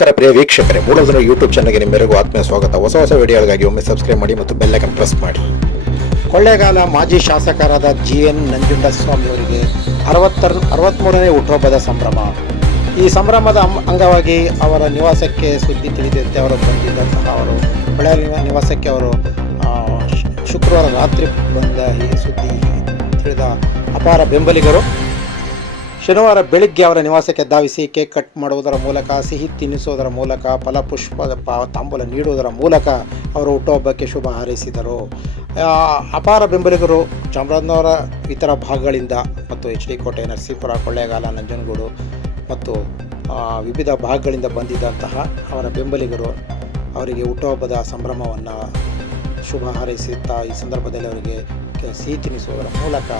ನಮಸ್ಕಾರ ಪ್ರಿಯ ವೀಕ್ಷಕರೇ ಮೂಡೋದನ್ನು ಯೂಟ್ಯೂಬ್ ಚಾನಲ್ಗೆ ನಿಮ್ಮೆಲ್ಲರಿಗೂ ಆತ್ಮೀಯ ಸ್ವಾಗತ. ಹೊಸ ಹೊಸ ವಿಡಿಯೋಗಳಿಗಾಗಿ ಒಮ್ಮೆ ಸಬ್ಸ್ಕ್ರೈಬ್ ಮಾಡಿ ಮತ್ತು ಬೆಲ್ಲೈಕನ್ ಪ್ರೆಸ್ ಮಾಡಿ. ಕೊಳ್ಳೇಗಾಲ ಮಾಜಿ ಶಾಸಕರಾದ ಜಿ ಎನ್ ನಂಜುಂಡಸ್ವಾಮಿ ಅವರಿಗೆ ಅರವತ್ತರ ಅರವತ್ತ್ಮೂರನೇ ಹುಟ್ಟುಹಬ್ಬದ ಸಂಭ್ರಮ. ಈ ಸಂಭ್ರಮದ ಅಂಗವಾಗಿ ಅವರ ನಿವಾಸಕ್ಕೆ ಸುದ್ದಿ ತಿಳಿದಂತೆ ಅವರು ಬಂದಿದ್ದಂತಹ ಅವರು ಹೊಳೆ ನಿವಾಸಕ್ಕೆ ಅವರು ಶುಕ್ರವಾರ ರಾತ್ರಿ ಬಂದ ಈ ಸುದ್ದಿ ತಿಳಿದ ಅಪಾರ ಬೆಂಬಲಿಗರು. ಶನಿವಾರ ಬೆಳಿಗ್ಗೆ ಅವರ ನಿವಾಸಕ್ಕೆ ಧಾವಿಸಿ ಕೇಕ್ ಕಟ್ ಮಾಡುವುದರ ಮೂಲಕ, ಸಿಹಿ ತಿನ್ನಿಸುವುದರ ಮೂಲಕ ಫಲಪುಷ್ಪದ ಪ- ತಾಂಬೂಲ ನೀಡುವುದರ ಮೂಲಕ ಅವರು ಹುಟ್ಟುಹಬ್ಬಕ್ಕೆ ಶುಭ ಹಾರೈಸಿದರು. ಅಪಾರ ಬೆಂಬಲಿಗರು ಚಾಮರಾಜನಗರ, ಇತರ ಭಾಗಗಳಿಂದ ಮತ್ತು ಎಚ್ ಡಿ ಕೋಟೆ, ನರಸೀಪುರ, ಕೊಳ್ಳೇಗಾಲ, ನಂಜನಗೂಡು ಮತ್ತು ವಿವಿಧ ಭಾಗಗಳಿಂದ ಬಂದಿದ್ದಂತಹ ಅವರ ಬೆಂಬಲಿಗರು ಅವರಿಗೆ ಹುಟ್ಟುಹಬ್ಬದ ಸಂಭ್ರಮವನ್ನು ಶುಭ ಹಾರೈಸುತ್ತಾ, ಈ ಸಂದರ್ಭದಲ್ಲಿ ಅವರಿಗೆ ಸಿಹಿ ತಿನ್ನಿಸುವುದರ ಮೂಲಕ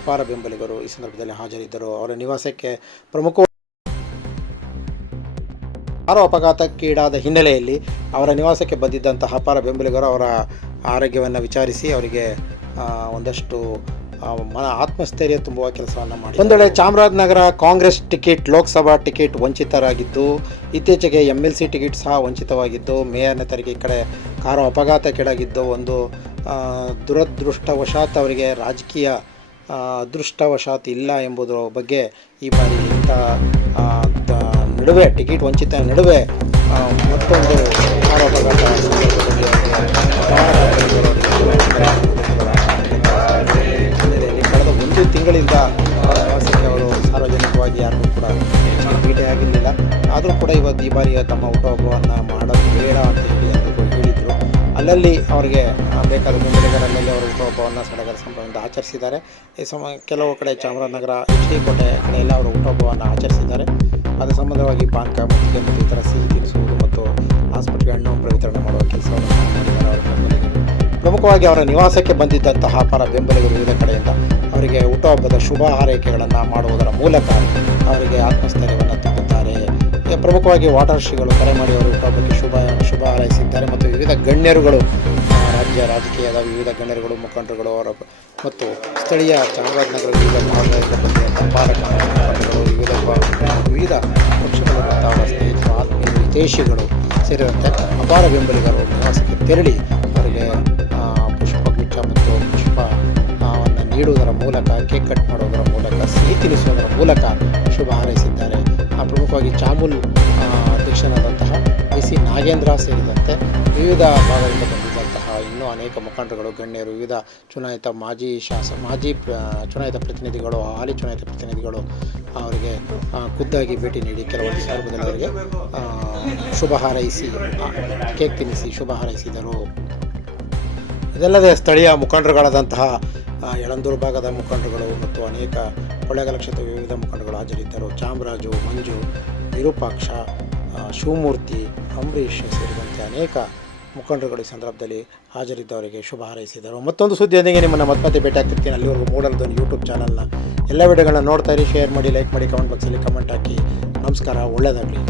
ಅಪಾರ ಬೆಂಬಲಿಗರು ಈ ಸಂದರ್ಭದಲ್ಲಿ ಹಾಜರಿದ್ದರು. ಅವರ ನಿವಾಸಕ್ಕೆ ಪ್ರಮುಖ ಕಾರು ಅಪಘಾತಕ್ಕೀಡಾದ ಹಿನ್ನೆಲೆಯಲ್ಲಿ ಅವರ ನಿವಾಸಕ್ಕೆ ಬಂದಿದ್ದಂತಹ ಅಪಾರ ಬೆಂಬಲಿಗರು ಅವರ ಆರೋಗ್ಯವನ್ನು ವಿಚಾರಿಸಿ ಅವರಿಗೆ ಒಂದಷ್ಟು ಮನ ಆತ್ಮಸ್ಥೈರ್ಯ ತುಂಬುವ ಕೆಲಸವನ್ನು ಮಾಡಿ ಒಂದು ವೇಳೆ Chamarajanagar Congress ticket, Lok Sabha ticket ವಂಚಿತರಾಗಿದ್ದು, ಇತ್ತೀಚೆಗೆ ಎಂ ಎಲ್ ಸಿ ಟಿಕೆಟ್ ಸಹ ವಂಚಿತವಾಗಿದ್ದು, ಮೇಯರ್ನ ತೆರಿಗೆ ಈ ಕಡೆ ಕಾರು ಅಪಘಾತಕ್ಕೀಡಾಗಿದ್ದು, ಒಂದು ದುರದೃಷ್ಟವಶಾತ್ ಅವರಿಗೆ ರಾಜಕೀಯ ಅದೃಷ್ಟವಶಾತ್ ಇಲ್ಲ ಎಂಬುದರ ಬಗ್ಗೆ ಈ ಬಾರಿ ಇಂಥ ನಡುವೆ, ಟಿಕೆಟ್ ವಂಚಿತ ನಡುವೆ ಮತ್ತೊಂದು ಆರೋಪಗಳ ಕಳೆದ ಒಂದು ತಿಂಗಳಿಂದ ಅವರ ಸಾರ್ವಜನಿಕವಾಗಿ ಯಾರಿಗೂ ಕೂಡ ಭೇಟಿಯಾಗಿರಲಿಲ್ಲ. ಆದರೂ ಕೂಡ ಇವತ್ತು ಈ ಬಾರಿ ತಮ್ಮ ಹುಟ್ಟುಹಬ್ಬವನ್ನು ಮಾಡೋದು ಬೇಡ ಅಂತ ಹೇಳಿ ಎಲ್ಲರಿಗೂ ಹೇಳಿದರು ಅಲ್ಲಲ್ಲಿ ಅವರಿಗೆ ಬೇಕಾದ ಬೆಂಬಲಿಗರಲ್ಲಲ್ಲಿ ಅವರು ಹುಟ್ಟುಹಬ್ಬವನ್ನು ಸಡಗರ ಸಂಭ್ರಮದಿಂದ ಆಚರಿಸಿದ್ದಾರೆ. ಈ ಸಮ, ಕೆಲವು ಕಡೆ ಚಾಮರಾಜನಗರ ಎಚ್ ಡಿ ಕೋಟೆ ಕಡೆ ಎಲ್ಲ ಅವರು ಹುಟ್ಟುಹಬ್ಬವನ್ನು ಆಚರಿಸಿದ್ದಾರೆ. ಅದರ ಸಂಬಂಧವಾಗಿ ಪಾನಕ ಮತ್ತು ಇತರ ಸಿಹಿ ತಿನಿಸುವುದು ಮತ್ತು ಆಸ್ಪತ್ರೆ ಹಣ್ಣು ಪ್ರವಿತರಣೆ ವಿತರಣೆ ಮಾಡುವ ಕೆಲಸವನ್ನು ಪ್ರಮುಖವಾಗಿ ಅವರ ನಿವಾಸಕ್ಕೆ ಬಂದಿದ್ದಂತಹ ಪರ ಬೆಂಬಲಿಗರು ವಿವಿಧ ಕಡೆಯಿಂದ ಅವರಿಗೆ ಹುಟ್ಟುಹಬ್ಬದ ಶುಭ ಹಾರೈಕೆಗಳನ್ನು ಮಾಡುವುದರ ಮೂಲಕ ಅವರಿಗೆ ಆತ್ಮಸ್ಥೈರ್ಯವನ್ನು ತುಂಬಿದ್ದಾರೆ ಪ್ರಮುಖವಾಗಿ ವಾಟರ್ ಶ್ರೀಗಳು ಕರೆ ಮಾಡಿ ಅವರು ಹುಟ್ಟುಹಬ್ಬಕ್ಕೆ ಶುಭ ಶುಭ ಹಾರೈಸಿದ್ದಾರೆ ಮತ್ತು ವಿವಿಧ ಗಣ್ಯರುಗಳು ರಾಜ್ಯ ರಾಜಕೀಯದ ವಿವಿಧ ಗಣ್ಯರುಗಳು ಮುಖಂಡರುಗಳು ಅವರ ಮತ್ತು ಸ್ಥಳೀಯ ಚಾಮರಾಜನಗರ ವಿವಿಧ ಮುಖಂಡರುಗಳು ವಿವಿಧ ವಿವಿಧ ಪಕ್ಷಗಳ ಅವರ ಸ್ನೇಹಿತರು ಆತ್ಮೀಯ ವಿದೇಶಿಗಳು ಸೇರಿದಂತೆ ಅಪಾರ ಬೆಂಬಲಿಗರು ನಿವಾಸಕ್ಕೆ ತೆರಳಿ ಅವರಿಗೆ ಪುಷ್ಪ ಪುಷ್ಪಗುಚ್ಛ ಮತ್ತು ಪುಷ್ಪ ಆ, ವನ್ನು ನೀಡುವುದರ ಮೂಲಕ ಕೇಕ್ ಕಟ್ ಮಾಡುವುದರ ಮೂಲಕ ಸಿಹಿ ತಿಳಿಸುವುದರ ಮೂಲಕ ಶುಭ ಹಾರೈಸಿದ್ದಾರೆ. ಪ್ರಮುಖವಾಗಿ ಚಾಮುಲ್ ಅಧ್ಯಕ್ಷನಾದಂತಹ ಐ ಸಿ ನಾಗೇಂದ್ರ ಸೇರಿದಂತೆ ವಿವಿಧ ಭಾಗದಿಂದ ಬಂದಿದ್ದಂತಹ ಇನ್ನೂ ಅನೇಕ ಮುಖಂಡರುಗಳು, ಗಣ್ಯರು, ವಿವಿಧ ಚುನಾಯಿತ ಮಾಜಿ ಶಾಸ, ಮಾಜಿ ಚುನಾಯಿತ ಪ್ರತಿನಿಧಿಗಳು, ಹಾಲಿ ಚುನಾಯಿತ ಪ್ರತಿನಿಧಿಗಳು ಅವರಿಗೆ ಖುದ್ದಾಗಿ ಭೇಟಿ ನೀಡಿ ಕೆಲವೊಂದು ಸಂದರ್ಭದಲ್ಲಿ ಅವರಿಗೆ ಶುಭ ಹಾರೈಸಿ ಕೇಕ್ ತಿನ್ನಿಸಿ ಶುಭ ಹಾರೈಸಿದರು. ಇದಲ್ಲದೆ ಸ್ಥಳೀಯ ಮುಖಂಡರುಗಳಾದಂತಹ ಯಳಂದೂರು ಭಾಗದ ಮುಖಂಡರುಗಳು ಮತ್ತು ಅನೇಕ ಕೊಳ್ಳೇಗಾಲ ಕ್ಷೇತ್ರ ವಿವಿಧ ಮುಖಂಡಗಳು ಹಾಜರಿದ್ದರು. ಚಾಮರಾಜು, ಮಂಜು, ವಿರೂಪಾಕ್ಷ ಶಿವಮೂರ್ತಿ, ಅಂಬರೀಷ್ ಸೇರಿದಂತೆ ಅನೇಕ ಮುಖಂಡರುಗಳು ಈ ಸಂದರ್ಭದಲ್ಲಿ ಹಾಜರಿದ್ದವರಿಗೆ ಶುಭ ಹಾರೈಸಿದರು. ಮತ್ತೊಂದು ಸುದ್ದಿಯೊಂದಿಗೆ ನಿಮ್ಮನ್ನು ಮತ್ತೆ ಭೇಟಿ ಆಗ್ತಿರ್ತೀನಿ ಅಲ್ಲಿವರೆಗೂ ಮೂಡಲ್ದೊಂದು ಯೂಟ್ಯೂಬ್ ಚಾನಲ್ನ ಎಲ್ಲ ವಿಡಿಯೋಗಳನ್ನ ನೋಡ್ತಾ ಇರಿ ಶೇರ್ ಮಾಡಿ ಲೈಕ್ ಮಾಡಿ ಕಮೆಂಟ್ ಬಾಕ್ಸಲ್ಲಿ ಕಮೆಂಟ್ ಹಾಕಿ. ನಮಸ್ಕಾರ, ಒಳ್ಳೆಯದಾಗಲಿ.